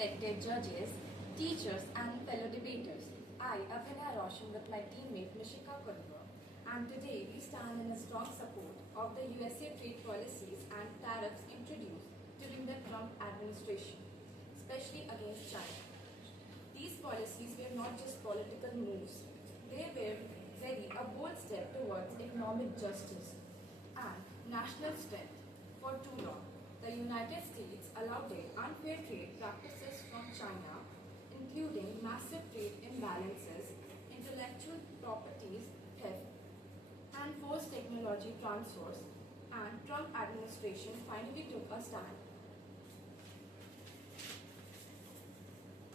respected judges, teachers, and fellow debaters. I, Abhinay Roshan, with my teammate Nishika Kunwa, and today we stand in a strong support of the USA trade policies and tariffs introduced during the Trump administration, especially against China. These policies were not just political moves, they were very a bold step towards economic justice and national strength. For too long, the United States allowed unfair trade practices from China, including massive trade imbalances, intellectual properties theft, and forced technology transfers, and Trump administration finally took a stand.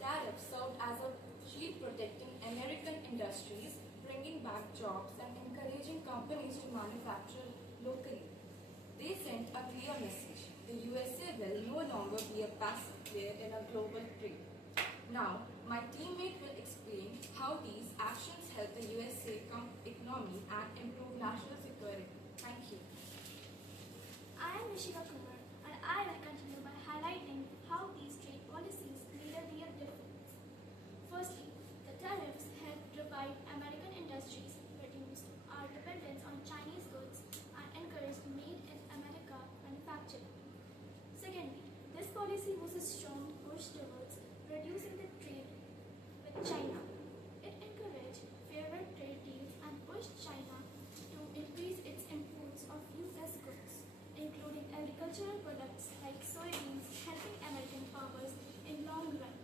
Tariffs served as a shield protecting American industries, bringing back jobs and encouraging companies to manufacture locally. They sent a clear message. The USA will no longer be a passive player in a global trade. Now, my teammate will explain how these actions help the USA economy and improve national security. Thank you. I am Nishika Kumar, and I will continue by highlighting how these trade policies made a real difference. Firstly, the tariffs helped revive American industries, reduced our dependence on Chinese goods, and encouraged made in America manufacturing. Secondly, this policy was a strong push towards reducing the trade with China. It encouraged fairer trade deals and pushed China to increase its imports of US goods, including agricultural products like soybeans, helping American farmers in long run.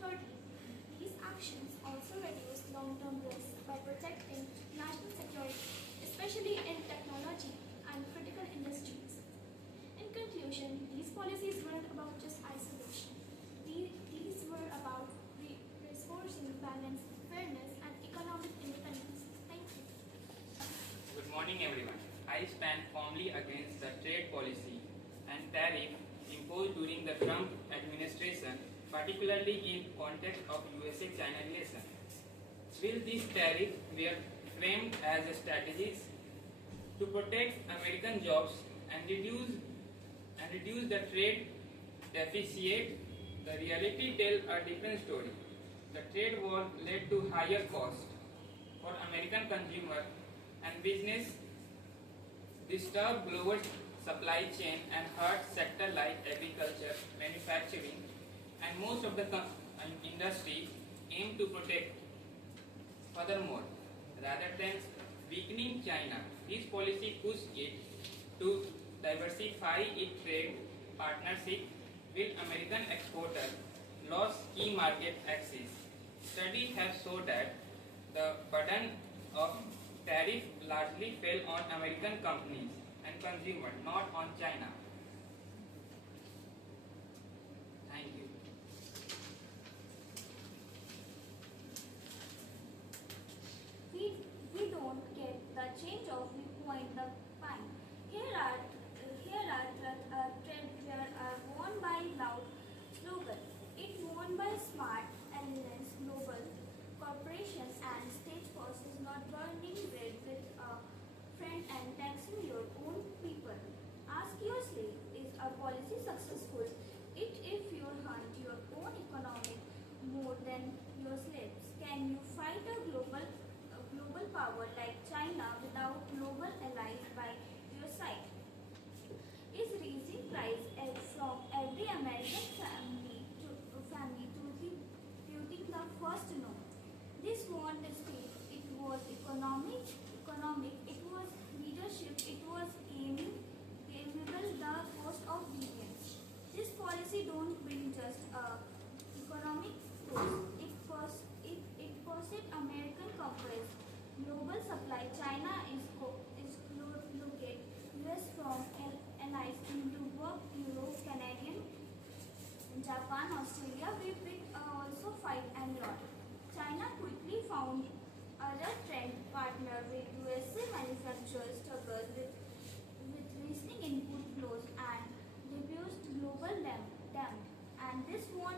Thirdly, these actions also reduce long-term risks by protecting national security, especially in technology and critical industries. In conclusion, these policies weren't about just isolation. These were about reinforcing balance, fairness, and economic independence. Thank you. Good morning, everyone. I stand firmly against the trade policy and tariff imposed during the Trump administration, particularly in context of USA-China relations. Will these tariffs were framed as strategies to protect American jobs and reduce the trade deficit? The reality tells a different story. The trade war led to higher costs for American consumer and business, disturbed global supply chain, and hurt sectors like agriculture, manufacturing, and most of the industry aim to protect. Furthermore, rather than weakening China, this policy pushed it to diversify its trade partnership with American exporters, lost key market access. Studies have shown that the burden of tariff largely fell on American companies and consumers, not on China. Thank you. We don't get the change of viewpoint the pine. Here are trends are won by loud slogan. It won by smart alliance, global corporations, and state forces not burning bread with a friend and taxing your own people. Ask yourself, is a policy successful? If you hunt your own economic more than your slaves, can you fight a global power like China without global allies by your side? Is raising price from every American family to the first no? This won't state. It was economic, it was leadership, it was aimable the cost of billions. This policy don't bring just economic growth. It costed American companies global supply. China is locate US from allies in Europe, Canadian, Japan, Australia. We also fight and lot. China quickly found other trend partner with USA manufacturers struggle with rising input flows and reduced global demand. And this was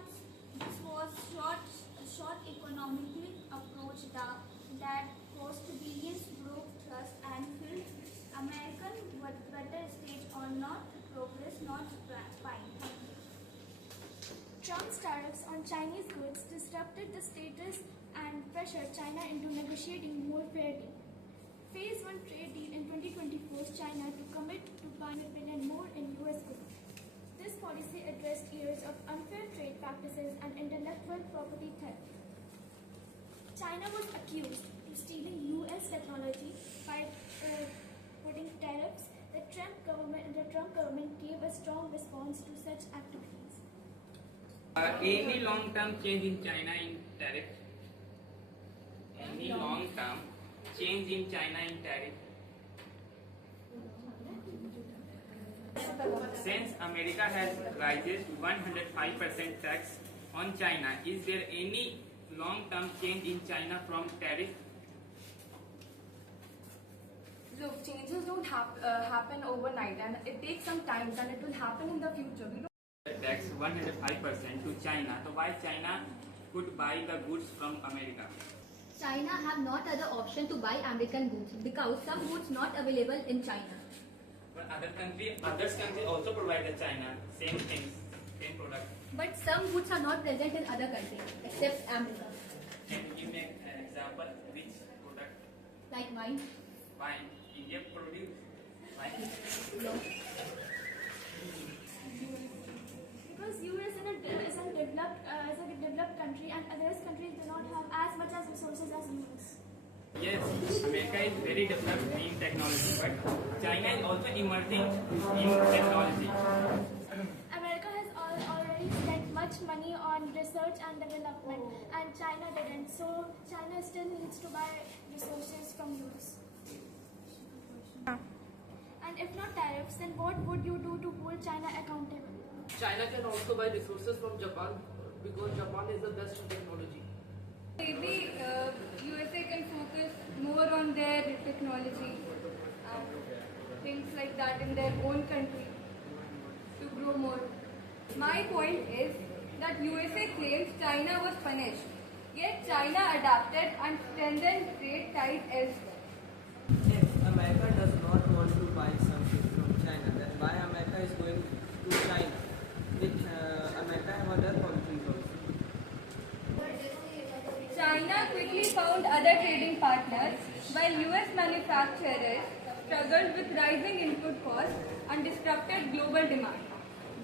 short economically approach that cost billions, broke trust, and filled American better stage on not progress, not fine. Trump's tariffs on Chinese goods disrupted the status and pressured China into negotiating more fairly. Phase 1 trade deal in 2020 forced China to commit to buying $1 billion more in US goods. This policy addressed years of unfair trade practices and intellectual property theft. China was accused of stealing US technology by putting tariffs. The Trump government gave a strong response to such activities. Any long-term change in China in tariff? Any long-term change in China in tariff? Since America has raised 105% tax on China, is there any long-term change in China from tariff? Look, changes don't happen overnight, and it takes some time, and it will happen in the future. We don't Tax 105% to China. So why China could buy the goods from America? China have not other option to buy American goods because some goods not available in China. But others countries also provide the China same things, same product. But some goods are not present in other countries except America, Can you give me an example? Which product? like wine. Wine. India produce wine. No. Because US is a developed country and other countries do not have as much as resources as US. Yes, America is very developed in technology, but China is also emerging in technology. America has already spent much money on research and development and China didn't. So China still needs to buy resources from US. And if not tariffs, then what would you do to hold China accountable? China can also buy resources from Japan because Japan is the best in technology. Maybe USA can focus more on their technology and things like that in their own country to grow more. My point is that USA claims China was punished, yet China adapted and strengthened trade ties elsewhere. If America does not want to buy something from China, then why America is going to China? Which America have other policies also. China quickly found other trading partners while US manufacturers struggled with rising input costs and disrupted global demand.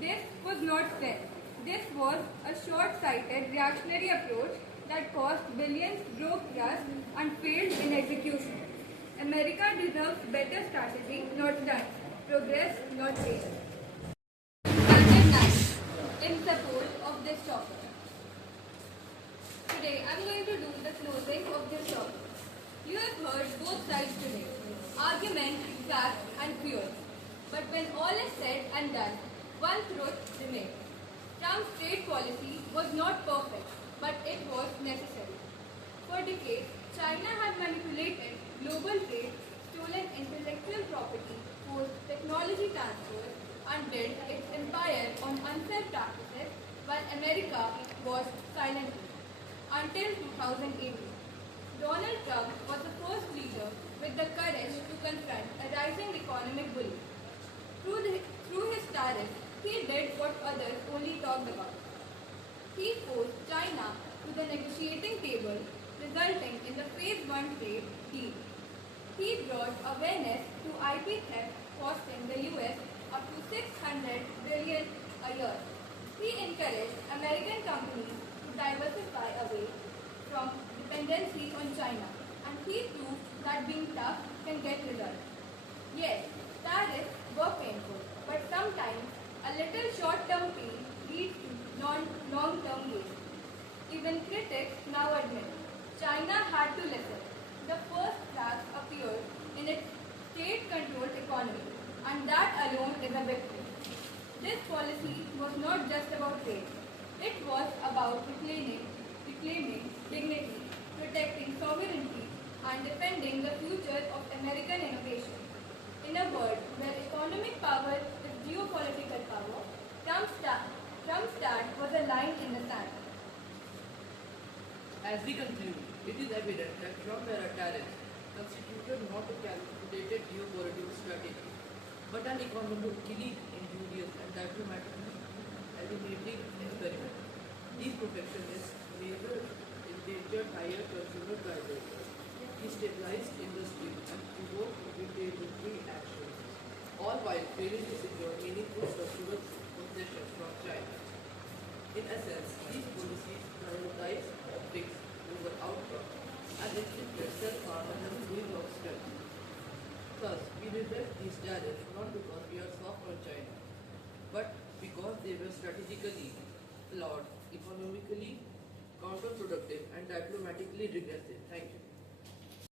This was not strength. This was a short-sighted reactionary approach that cost billions, broke trust, and failed in execution. America deserves better strategy, not stunts. Progress, not waste. Standard 9 in support of this topic. Today, I'm going to do the closing of this topic. You have heard both sides today. Argument, fact, and fear. But when all is said and done, one truth remains. Trump's trade policy was not perfect, but it was necessary. For decades, China had manipulated global trade, stolen intellectual property, forced technology transfers, and built its empire on unfair practices, while America was silent. Until 2018, Donald Trump was the first leader with the courage to confront a rising economic bully. Through his tariffs, he did what others only talked about. He forced China to the negotiating table, resulting in the Phase 1 trade deal. He brought awareness to IP theft, costing the US up to $600 billion a year. He encouraged American companies to diversify away from dependency on China, and he proved that being tough can get results. Yes, tariffs were painful, but sometimes a little short-term pain leads to long-term gain. Even critics now admit China had to listen. The first cracks appeared in its state-controlled economy, and that alone is a victory. This policy was not just about trade. It was about reclaiming dignity, protecting sovereignty, and defending the future of American innovation. In a world where economic power is geopolitical power, Trump's stand was a line in the sand. As we conclude, it is evident that Trump-era tariffs constituted not a calculated geopolitical strategy, but an economically injurious and diplomatically eliminating experiment. protectionist measure endangered higher consumer prices, destabilized industry, and provoked retaliatory actions, all while failing to secure meaningful structural concessions from China. In essence, these policies prioritize optics over outcome and inflict self-harm as a means of strength. Thus, we reject these tariffs not because we are soft on China, but because they were strategically flawed, economically counterproductive, and diplomatically regressive. Thank you.